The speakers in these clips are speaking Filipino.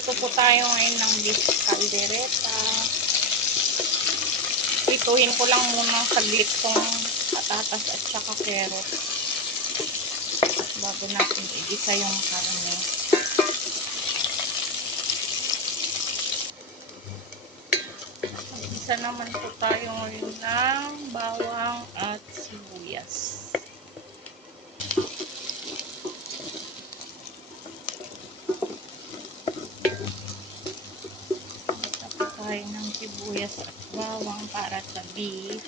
Magluto po tayo ngayon ng beef caldereta. Prituhin ko lang muna saglit tong patatas at saka carrot bago natin igisa yung karne. Isa naman po tayo ngayon ng bawang at sibuyas. Tayo ng sibuyas at bawang para sa beef.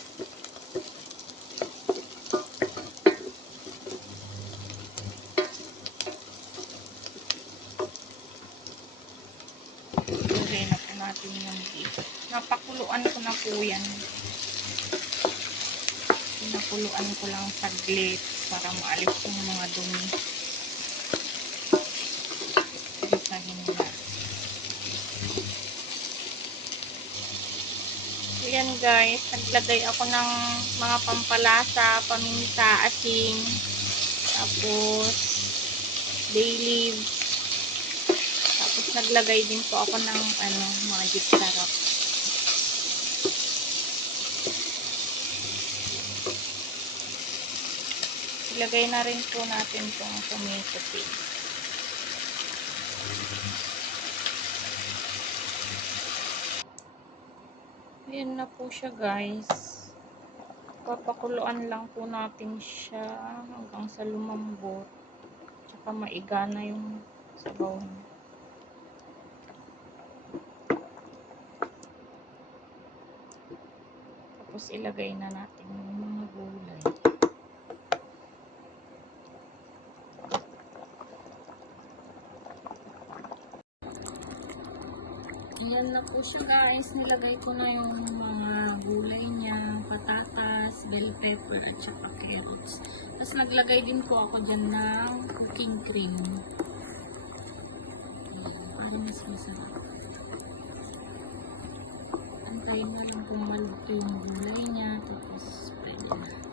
Ilagay na po natin yung beef. Napakuluan ko na po yan. Pinakuluan ko lang saglit para maalis yung mga dumi. Gisahin na. Ayan guys, naglagay ako ng mga pampalasa, paminta, asin, tapos bay leaves, tapos naglagay din po ako ng magic sarap. Ilagay na rin po natin itong tomato paste. Ayan na po siya guys. Papakuluan lang po natin siya hanggang sa lumambot. Tsaka maigana yung sabaw niya. Tapos ilagay na natin yung mga gulay. Ayan na po siya guys. Nilagay ko na yung mga gulay niya, patatas, bell pepper at saka carrots. Tapos naglagay din po ako dyan ng cooking cream. Para mas masarap. Antayin na lang kung maluto yung gulay niya. Tapos pwede na.